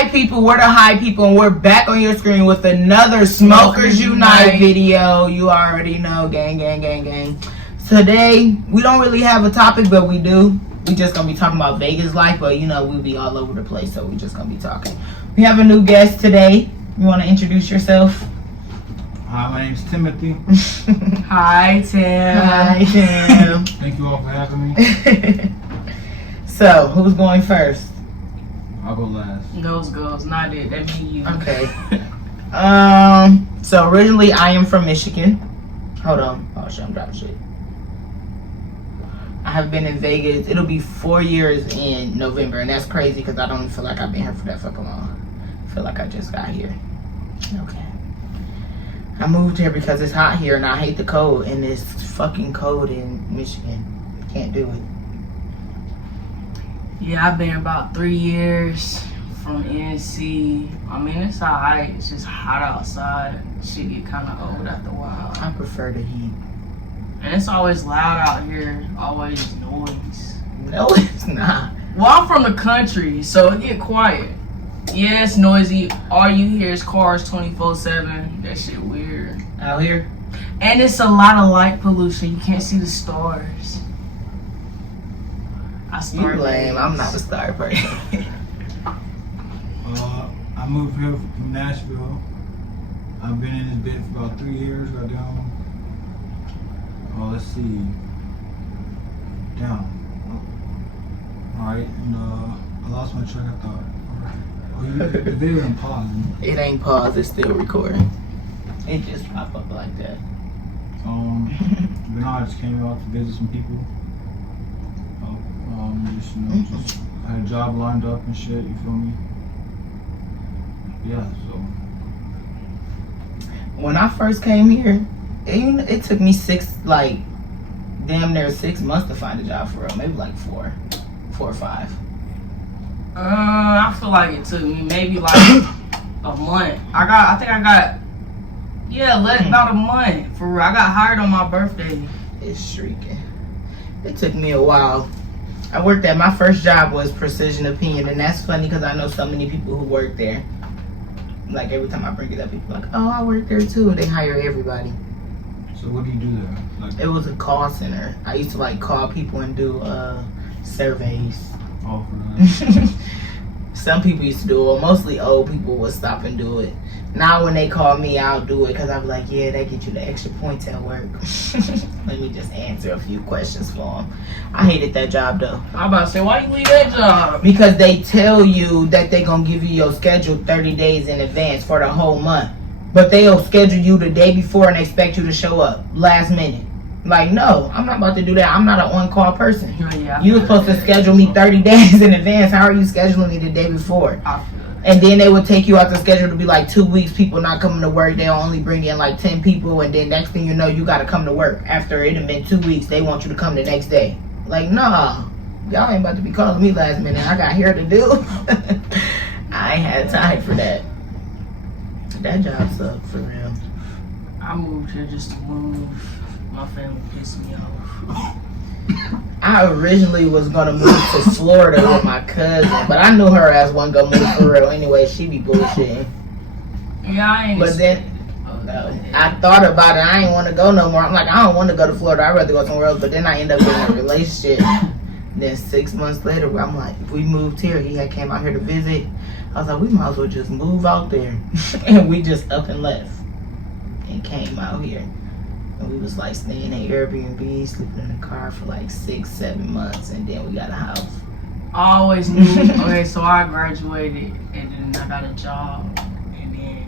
Hi people, we're the High People, and we're back on your screen with another Smokers Unite video. You already know, gang, gang, gang, gang. Today, we don't really have a topic, but we do. We just gonna be talking about Vegas life, but you know, we'll be all over the place, so we just gonna be talking. We have a new guest today. You wanna introduce yourself? Hi, my name's Timothy. Hi, Tim. Hi, Tim. Thank you all for having me. So, who's going first? I'll go last. Goes, not it. That be you. Okay. So originally I am from Michigan. Hold on. Oh shit, I'm dropping shit. I have been in Vegas. It'll be 4 years in November, and that's crazy because I don't feel like I've been here for that fucking long. I feel like I just got here. Okay. I moved here because it's hot here and I hate the cold, and it's fucking cold in Michigan. Can't do it. Yeah, I've been about 3 years from NC. I mean, it's alright. It's just hot outside. Shit get kind of old after a while. I prefer the heat. And it's always loud out here. Always noise. No, it's not. Well, I'm from the country, so it get quiet. Yeah, it's noisy. All you hear is cars 24/7. That shit weird. Out here? And it's a lot of light pollution. You can't see the stars. You lame. I'm not a star person. I moved here from Nashville. I've been in this bit for about 3 years right down. Let's see. Down. Alright, and I lost my track of thought. The video didn't pause. It ain't paused, it's still recording. It just pop up like that. But now I just came out to visit some people. Just had a job lined up and shit, you feel me? Yeah, so. When I first came here, it took me damn near 6 months to find a job for real. Maybe like 4 or 5. I feel like it took me maybe like a month. I think I got about a month for real. I got hired on my birthday. It's shrieking. It took me a while. I worked at, my first job was Precision Opinion, and that's funny because I know so many people who work there. Like every time I bring it up, people are like, oh, I work there too. They hire everybody. So what do you do there? Like, it was a call center. I used to call people and do surveys. Oh, for that. Some people used to do it. Well, mostly old people would stop and do it. Now when they call me, I'll do it because I'm like, yeah, that get you the extra points at work. Let me just answer a few questions for them. I hated that job though. I'm about to say, why you leave that job? Because they tell you that they gonna give you your schedule 30 days in advance for the whole month. But they'll schedule you the day before and expect you to show up last minute. Like, no, I'm not about to do that. I'm not an on-call person. Yeah, you were supposed to schedule me 30 days in advance. How are you scheduling me the day before? And then they would take you out the schedule to be like 2 weeks, people not coming to work. They'll only bring in like 10 people, and then next thing you know, you got to come to work. After it had been 2 weeks, they want you to come the next day. Like, nah, y'all ain't about to be calling me last minute. I got hair to do. I ain't had time for that. That job sucked, for real. I moved here just to move. My family pissed me off. I originally was gonna move to Florida with my cousin, but I knew her ass wasn't gonna move for real anyway. She be bullshitting. Yeah, I ain't. But then I thought about it. I ain't want to go no more. I'm like, I don't want to go to Florida. I'd rather go somewhere else. But then I end up getting a relationship. Then 6 months later, I'm like, if we moved here, he had came out here to visit. I was like, we might as well just move out there. And we just up and left and came out here. And we was like staying in Airbnb, sleeping in the car for like 6-7 months, and then we got a house. I always knew. Okay, so I graduated, and then I got a job, and then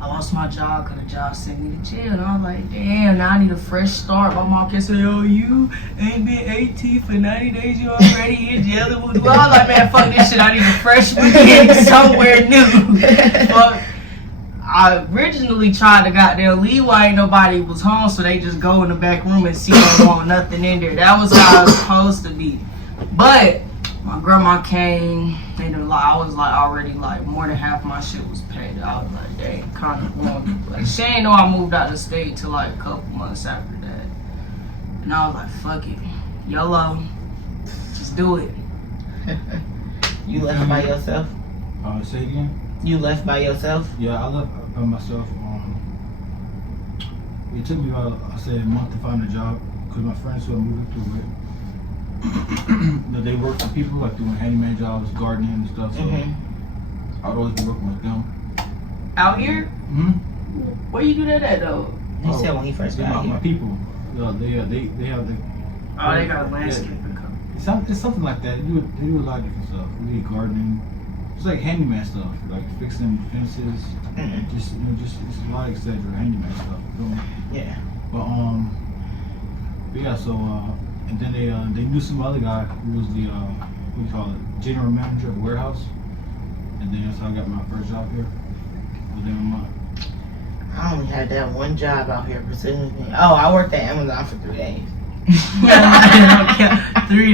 I lost my job because the job sent me to jail. And I was like, damn, now I need a fresh start. My mom can say, oh, you ain't been 18 for 90 days, you already in jail. I was like, man, fuck this shit. I need a fresh beginning somewhere new. But I originally tried to goddamn leave while ain't nobody was home, so they just go in the back room and see there wasn't nothing in there. That was how I was supposed to be. But my grandma came, and I was like already like more than half my shit was paid. I was like, dang, kind of warm. Like she ain't know I moved out of the state till like a couple months after that. And I was like, fuck it, YOLO, just do it. You left by yourself? Say again? You left by yourself? Yeah, I left by myself. It took me about, I say, a month to find a job because my friends who I moved through it, they work for people like doing handyman jobs, gardening and stuff. So I'd always be working with them. Out here? Mm-hmm. Where you do that at though? He said when he first got my here. people. They have the. Oh, they got a landscaping company. It's something like that. They do a lot of different stuff. We do gardening. It's like handyman stuff, like fixing fences. Just it's a lot of exaggerate handyman stuff. Yeah. But yeah. So and then they knew some other guy who was the what do you call it, general manager of the warehouse, and then that's how I got my first job here. With them a month. I only had that one job out here for 6 months. Oh, I worked at Amazon for 3 days. 3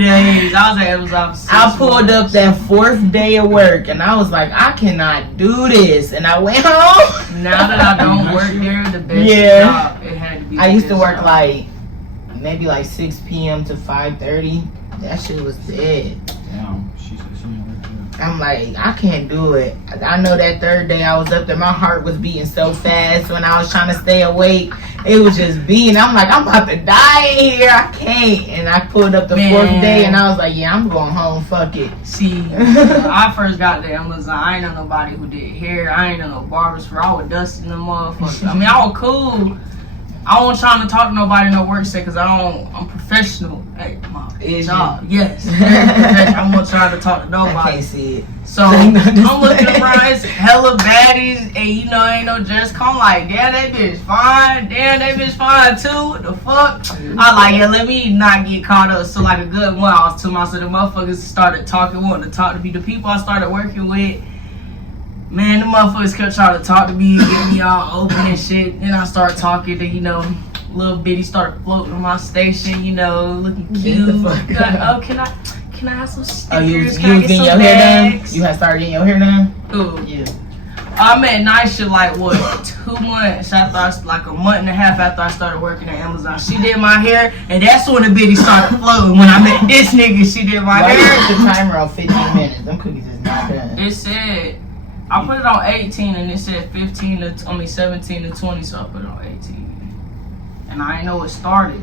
days. I was at Amazon for 6 I pulled months. up that 4th day of work and I was like, I cannot do this. And I went home. Now that I don't work there, the best Yeah. job, it had to be. I the used to best work job. like maybe like 6 p.m. to 5:30. That shit was dead. Damn, she said she didn't work there. I'm like, I can't do it. I know that 3rd day I was up there, my heart was beating so fast when I was trying to stay awake. It was just beating. I'm like, I'm about to die in here. I can't. And I pulled up the 4th day and I was like, yeah, I'm going home. Fuck it. See, when I first got to Amazon, I ain't know nobody who did hair. I ain't know no barbers for. I was dusting them motherfuckers. I mean, I was cool. I wasn't trying to talk to nobody in no work set because I'm professional. Hey, my Is job. Yes. Very professional. I'm not trying to talk to I nobody. can't see it. So I'm looking around, it's hella baddies, and ain't no dress code. I'm like, damn, that bitch fine. Damn, that bitch fine too. What the fuck? I like, yeah, let me not get caught up. So like a good one, I was to myself, the motherfuckers started talking, wanting to talk to me. The people I started working with, man, the motherfuckers kept trying to talk to me, get me all open and shit. Then I started talking to, little bitty started floating on my station, looking cute. Get the fuck Like, out. oh, can I have some stickers? Oh, you Can I get getting some your hair done? bags? You had started getting your hair done? Ooh. Yeah. I'm at night shit like what 2 months after like a month and a half after I started working at Amazon. She did my hair and that's when the bitty started floating. When I met this nigga, she did my Why you hair. put the timer on 15 minutes? Them cookies is not done. It said I put it on 18 and it said 17 to 17 to 20, so I put it on 18. And I didn't know it started.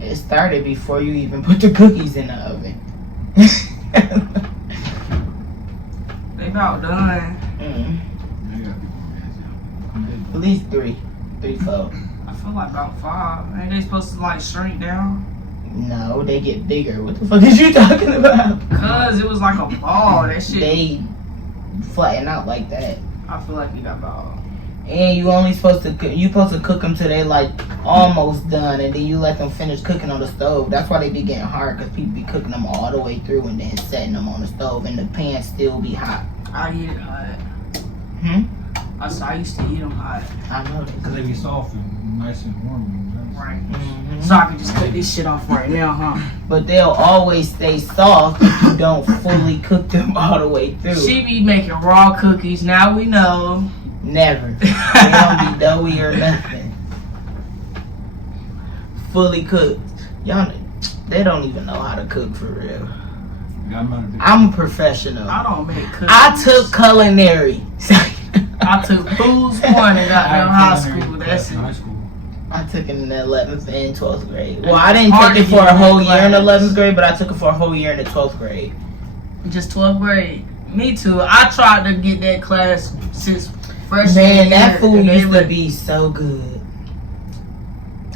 It started before you even put the cookies in the oven. They about done. They got people on At least 3, 4. I feel like about 5. Ain't they supposed to like shrink down? No, they get bigger. What the fuck is you talking about? Cause it was like a ball. That shit. They flatten out like that. I feel like you got ball. And you only supposed to cook them till they like almost done, and then you let them finish cooking on the stove. That's why they be getting hard, because people be cooking them all the way through and then setting them on the stove, and the pan still be hot. I eat it hot. I used to eat them hot. I know that. Because they be soft and nice and warm. Right. Mhm. So I can just cut this shit off right now, huh? But they'll always stay soft if you don't fully cook them all the way through. She be making raw cookies. Now we know. Never. They don't be doughy or nothing. Fully cooked. Y'all, they don't even know how to cook for real. I'm a professional. I don't make cookies. I took culinary. I took foods 1 and got them high school. That's it. High school. I took it in the 11th and 12th grade. Well, I didn't Hard take it to for get a whole in year in the class. 11th grade, but I took it for a whole year in the 12th grade. Just 12th grade. Me too. I tried to get that class since freshman Man, year. that food and they used to were- be so good.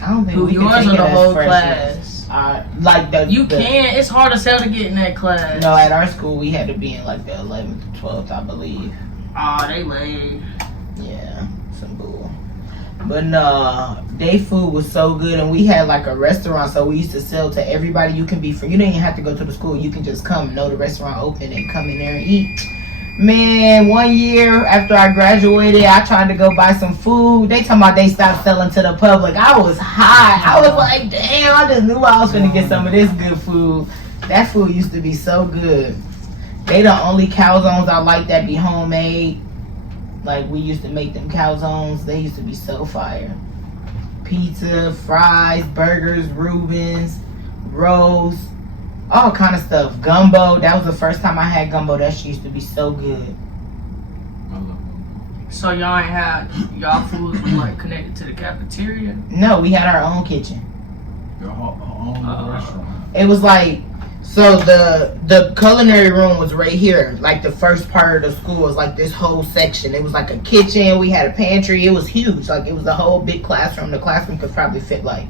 I don't think Who, we yours can or take the it as whole freshmen. class? Like the You the- can. It's hard as hell to get in that class. No, at our school we had to be in like the 11th or 12th, I believe. Aw, they lame. Yeah, some bull. But no, they food was so good, and we had like a restaurant, so we used to sell to everybody. You can be free. You didn't even have to go to the school. You can just come, know the restaurant open, and come in there and eat. Man, 1 year after I graduated, I tried to go buy some food. They talking about they stopped selling to the public. I was hot. I was like, damn, I just knew I was gonna get some of this good food. That food used to be so good. They the only calzones I like that be homemade. Like, we used to make them calzones. They used to be so fire. Pizza, fries, burgers, Reubens, rolls, all kind of stuff. Gumbo. That was the first time I had gumbo. That shit used to be so good. I love it. So y'all ain't had y'all foods was like connected to the cafeteria? No, we had our own kitchen. Your own little restaurant. It was like, so the culinary room was right here. Like the first part of the school was like this whole section. It was like a kitchen. We had a pantry. It was huge. Like it was a whole big classroom. The classroom could probably fit like,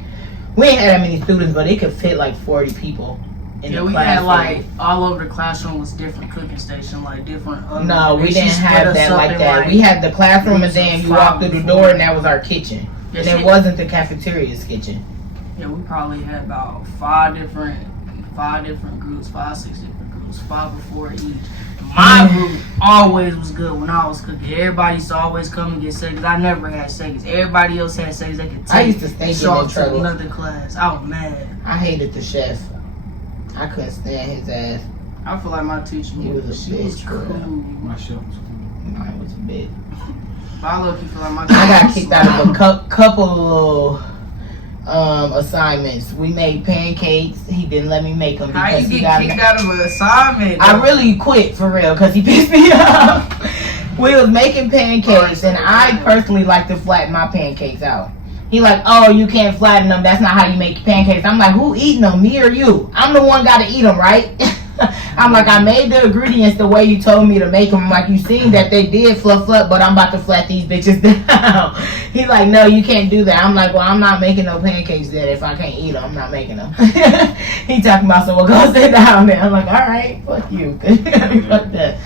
we ain't had that many students, but it could fit like 40 people. Yeah, we had like all over the classroom was different cooking station, like different. No, we didn't have that like that. We had the classroom, and then you walk through the door, and that was our kitchen. And it wasn't the cafeteria's kitchen. Yeah, we probably had about 5 different groups, 6 different groups, 5 or 4 each. My group always was good when I was cooking. Everybody used to always come and get seconds. I never had seconds. Everybody else had seconds. They could take. I used to stay in trouble. Another class. I was mad. I hated the chef. I couldn't stand his ass. I feel like my teacher was a bitch. cool. My chef was cool. Mine was a bitch. But I look, you feel like my I got kicked out of a couple assignments. We made pancakes. He didn't let me make them. How you get kicked out of an assignment? I really quit for real because he pissed me off. We was making pancakes, and I personally like to flatten my pancakes out. He like, oh, you can't flatten them. That's not how you make pancakes. I'm like, who eating them, me or you? I'm the one got to eat them, right? I'm like, I made the ingredients the way you told me to make them. I'm like, you seen that they did fluff up, but I'm about to flat these bitches down. He's like, no, you can't do that. I'm like, well, I'm not making no pancakes then. If I can't eat them, I'm not making them. He talking about, so well, go sit down there. I'm like, all right, fuck you. Fuck that.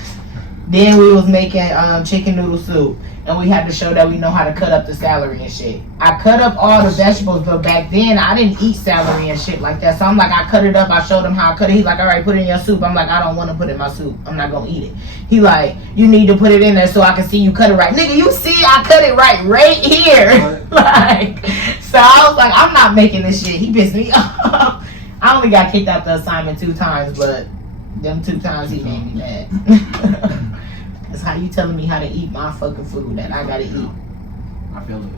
Then we was making chicken noodle soup. And we had to show that we know how to cut up the celery and shit. I cut up all the vegetables, but back then I didn't eat celery and shit like that. So I'm like, I cut it up. I showed him how I cut it. He's like, all right, put it in your soup. I'm like, I don't want to put it in my soup. I'm not going to eat it. He like, you need to put it in there so I can see you cut it right. Nigga, you see I cut it right here. Like, so I was like, I'm not making this shit. He pissed me off. I only got kicked out the assignment 2 times, but them 2 times he made me mad. That's how you telling me how to eat my fucking food that I gotta eat. I feel it.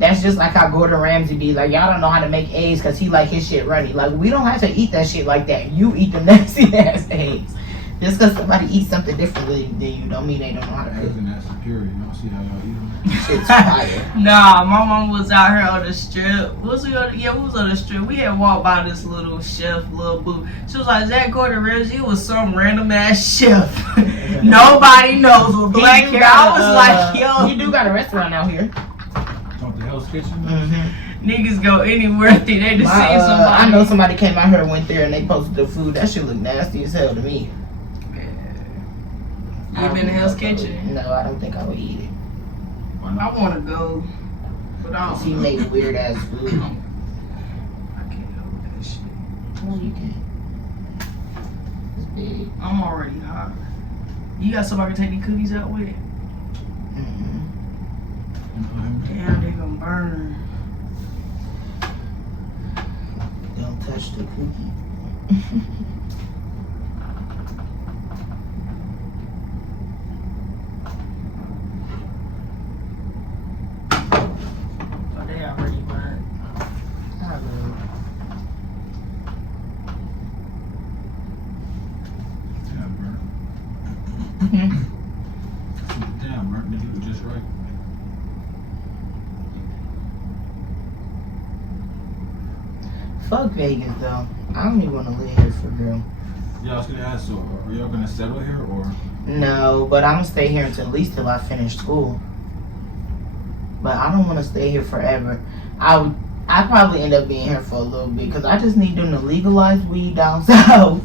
That's just like how Gordon Ramsay be like, y'all don't know how to make eggs because he like his shit runny. Like, we don't have to eat that shit like that. You eat the nasty ass eggs. Just because somebody eats something differently than you don't mean they don't know how to cook. Eggs and that's superior. You don't see how y'all eat them. Shit's fire. Nah, my mom was out here on the strip. We was on the strip. We had walked by this little chef, little boo. She was like, Zach Gordon Ramsay, he was some random ass chef. Nobody knows with black hair. I was like, yo. You do got a restaurant out here. Talk to Hell's Kitchen? Mm-hmm. Niggas go anywhere they just see somebody. I know somebody came out here and went there and they posted the food. That shit look nasty as hell to me. You been to Hell's Kitchen? No, I don't think I would eat it. I want to go, but I don't. He make weird ass food. I can't go with that shit. Oh, you can. It's big. I'm already hot. You got somebody to take the cookies out with? Mm-hmm. Damn, they gonna burn. Don't touch the cookie. Oh, they already burned. I know. Damn, burnt. Mm-hmm. Damn, burnt. Nigga was just right. Fuck Vegas though. I don't even want to live here for real. Yeah, I was gonna ask, so are y'all gonna settle here or? No, but I'm gonna stay here until at least till I finish school. But I don't want to stay here forever. I probably end up being here for a little bit because I just need them to legalize weed down south,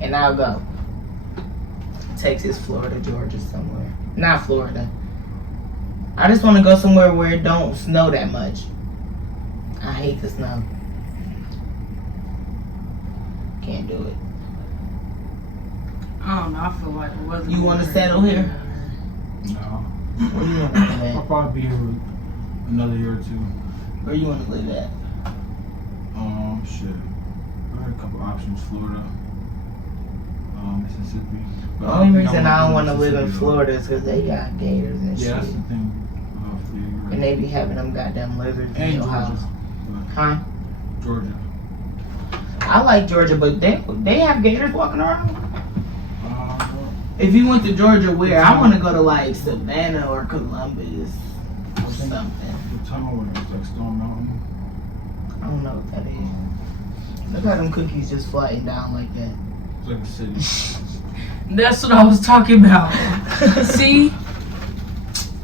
and I'll go. Texas, Florida, Georgia, somewhere. Not Florida. I just want to go somewhere where it don't snow that much. I hate the snow. Can't do it. I don't know. I feel like it wasn't. You want to settle here? No. Where you want to live I'll at? probably be here another year or two. Where you want to live at? Shit. I had a couple options: Florida, Mississippi. But The only think reason I don't want to live in Mississippi, Florida is because they got gators and though. Yeah, that's shit. the thing. Yeah, And they be having them goddamn lizards in and your Georgia. house. But Huh? Georgia. I like Georgia, but they have gators walking around. If you went to Georgia, where? I want to go to like Savannah or Columbus or something. The tunnel where it's like Stone Mountain. I don't know what that is. Look at them cookies just flying down like that. It's like a city. That's what I was talking about. See?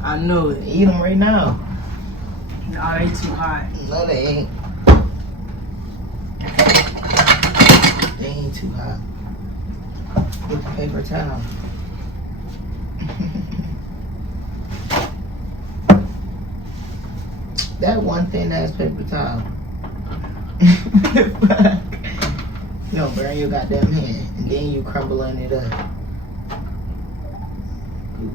I knew it. Eat them right now. No, they too hot. No, they ain't. They ain't too hot. With the paper towel. That one thin ass paper towel. Fuck. You don't burn your goddamn hand and then you crumbling it up. Oof.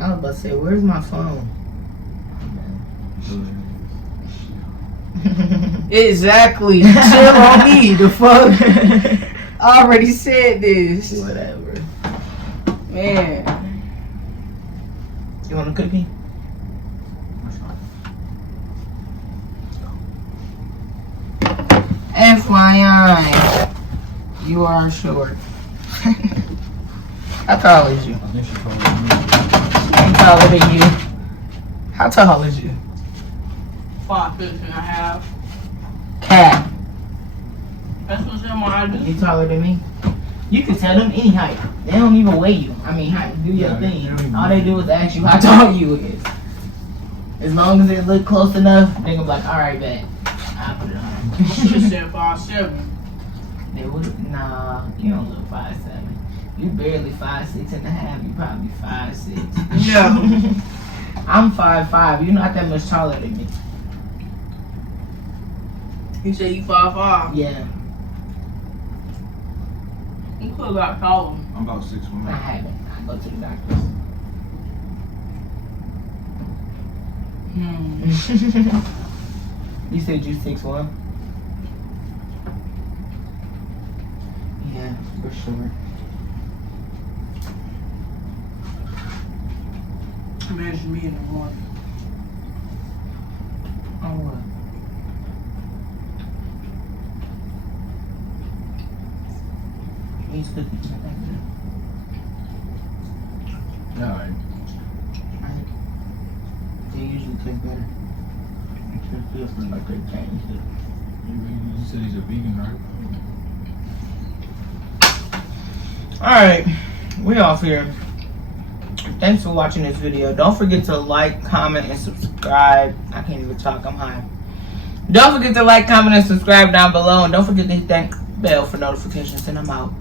I was about to say, where's my phone? Exactly. Chill on me. The fuck? I already said this. Whatever. Man. You want a cookie? FYI, you are short. How tall is you? I think she told me. I'm taller than you. How tall is you? 5'1.5". Cat. That's what's in my ID. You taller than me? You can tell them any height. They don't even weigh you. I mean, do your Yeah, thing. they don't even All they do is ask you how tall you is. As long as it look close enough, they gonna be like, all right, bet. I'll put it on. Should have said 5'7". They would, nah, you don't look 5'7". You barely 5'6.5". You probably 5'6". Yeah. I'm 5'5". You're not that much taller than me. You say you 5'5". Yeah, You could have got taller. I'm about 6'1". I haven't. I go to the doctors. You said you 6'1"? Yeah, for sure. Imagine me in the morning. Oh, what? These cookies, I think they're- Alright. They usually taste better. It just feels like they changed it. You said he's a vegan, right? Alright, we off here. Thanks for watching this video. Don't forget to like, comment, and subscribe. I can't even talk, I'm high. Don't forget to like, comment, and subscribe down below. And don't forget to hit that bell for notifications. And I'm out.